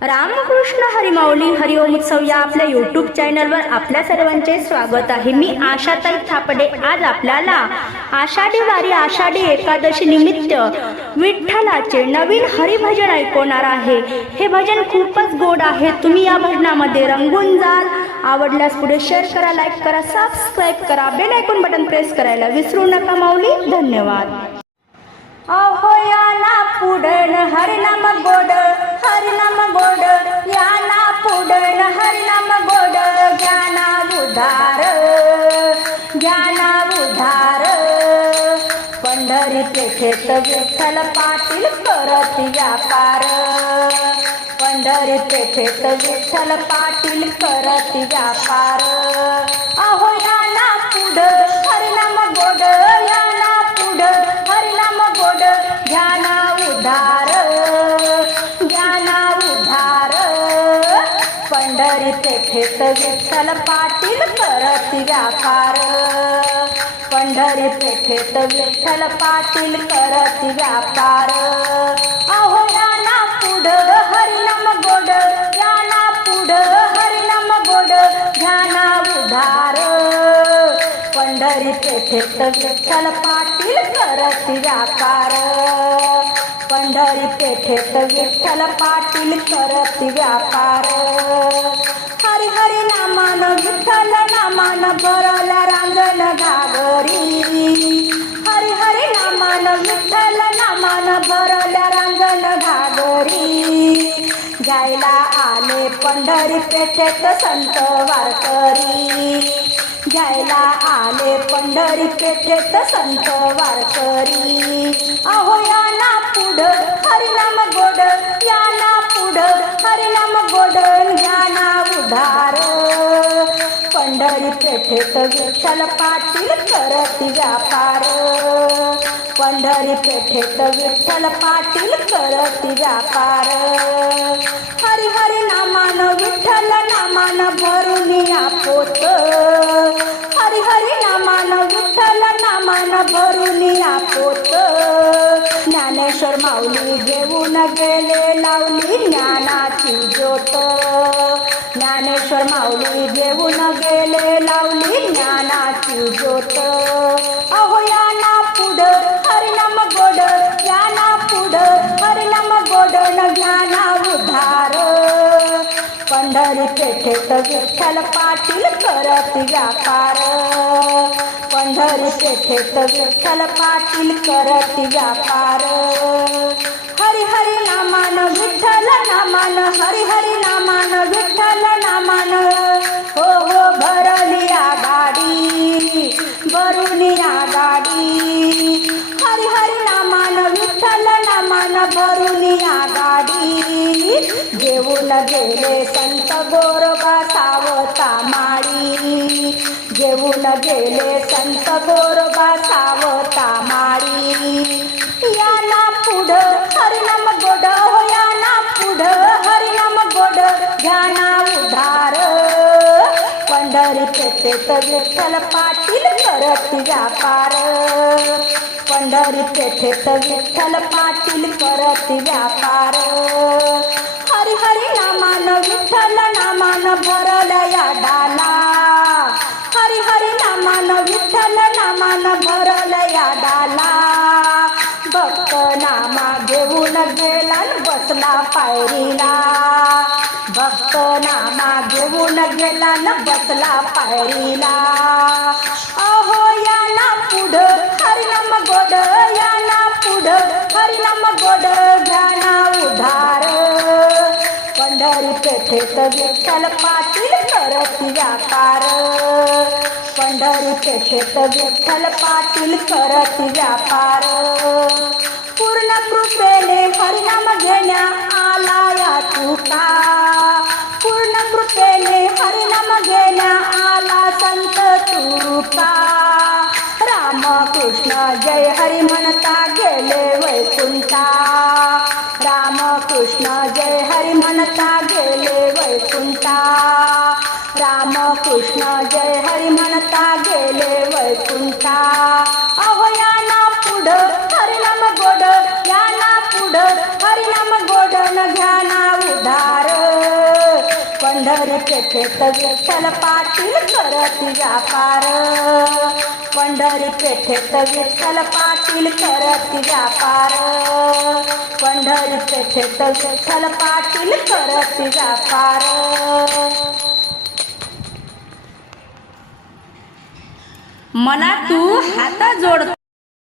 रामकृष्ण हरिमाऊली हरिओम उत्सव या आपल्या यूट्यूब चॅनलवर आपल्या सर्वांचे स्वागत आहे। मी आशाताई थापडे। आज आपल्याला आषाढी वारी आषाढी एकादशी निमित्त विठ्ठलाचे नवीन हरिभजन ऐकवणार आहे। हे भजन खूपच गोड आहे। तुम्ही या भजनामध्ये रंगून जाल। आवडल्यास पुढे शेअर करा, लाईक करा, सबस्क्राईब करा, बेल आयकॉन बटन प्रेस करायला विसरू नका माऊली। धन्यवाद। अहो या ना पुढण हरिनाम गोड, हरिनाम गोड या ना पुढण हरिनाम गोड, ज्ञाना उधार, ज्ञाना उधार। पंढरी पेठेत विठ्ठल पाटील करत व्यापार, पंढरी पेठेत विठ्ठल पाटील करत व्यापार। अहो या ना पुढं हरिनाम गोड, या ना पुढं हरिनाम गोड, ज्ञाना उधार, ज्ञाना उधार। पंढरी पेठेत विठ्ठल पाटील करत व्यापार, पंढरी पेठेत विठ्ठल पाटील करत व्यापार। अहो या ना पुढं हरिनाम गोड, या ना पुढं हरिनाम गोड, ज्ञाना उधार। पंढरी पेठेत विठ्ठल पाटील करत व्यापार, पंढरी पेठेत विठ्ठल पाटील करत व्यापार। हरी हरी नामान विठ्ठल नामान भरला रांगण घागरी, हरी हरी नामान विठ्ठल नामान भरला रांगण घागरी। जायला आले पंढरी पेठेत संत वारकरी, जायला आले पंढरी पेठेत संत वारकरी। अहो या ना पुढं हरिनाम गोड, या ना पुढं हरिनाम गोड, ज्ञाना उधार। पंढरी पेठेत विठ्ठल पाटील करत व्यापार, पंढरी पेठेत विठ्ठल पाटील करत व्यापार। हरी हरी नामान विठ्ठल नामान भरून या पोत, हरी हरी नामान विठ्ठल नामान भरून या पोत। ज्ञानेश्वर माऊली घेऊन गेले लावली ज्ञानाची ज्योत, ज्ञानेश्वर माऊली घेऊन गेले लावली ज्ञानाची ज्योत। अहो या ना पुढं हरिनाम गोड, या ना पुढं हरिनाम गोड, ज्ञाना उधार। पंढरी पेठेत विठ्ठल पाटील करत व्यापार, पंढरी पेठेत विठ्ठल पाटील करत व्यापार। Hari Hari Naaman Vitthal Naaman, Hari Hari Naaman Vitthal Naaman. हो हो भरली गाडी, भरून या गाडी, हरी हरी नामान विठ्ठल नामान भरून या गाडी। घेऊन गेले संत गोरोबा सावता माळी, घेऊन गेले संत गोरोबा सावता माळी। या ना पुढं हरिनाम गोड, हो या ना पुढं हरिनाम गोड, ज्ञाना उधार। पंढरी पेठेत विठ्ठल पाटील करत व्यापार, पंढरी पेठेत विठ्ठल पाटील करत व्यापार। हरी हरी नामान विठ्ठल नामान भरल या डाला, हरी हरी नामान विठ्ठल नामान भरल या डाला। भक्त नामा घेऊन गेला बसला पायरीला, भक्त नामा घेऊन गेला बसला पायरीला। अहो या ना पुढं हरिनाम गोड, या ना पुढं हरिनाम गोड, ज्ञाना उधार। पंढरी पेठेत विठ्ठल पाटील करत व्यापार, पंढरी पेठेत विठ्ठल पाटील करत व्यापार। पूर्ण कृपेने हरिनाम घेण्या आला या तुका, पूर्ण कृपेने हरिनाम घेण्या आला संत तुका। राम कृष्ण जय हरी म्हणता गेले वैकुंठा, राम कृष्ण जय हरी म्हणता गेले वैकुंठा, राम कृष्ण जय हरी म्हणता गेले वैकुंठा। अहो या ना पुढं हरिनाम गोड, या ना पुढं हरिनाम गोड, ज्ञाना उधार। पंढरी पेठेत विठ्ठल पाटील करती व्यापार, पंढरी पेठेत विठ्ठल पाटील करती व्यापार, पंढरी पेठेत विठ्ठल पाटील करती व्यापार. मला तू हात जोड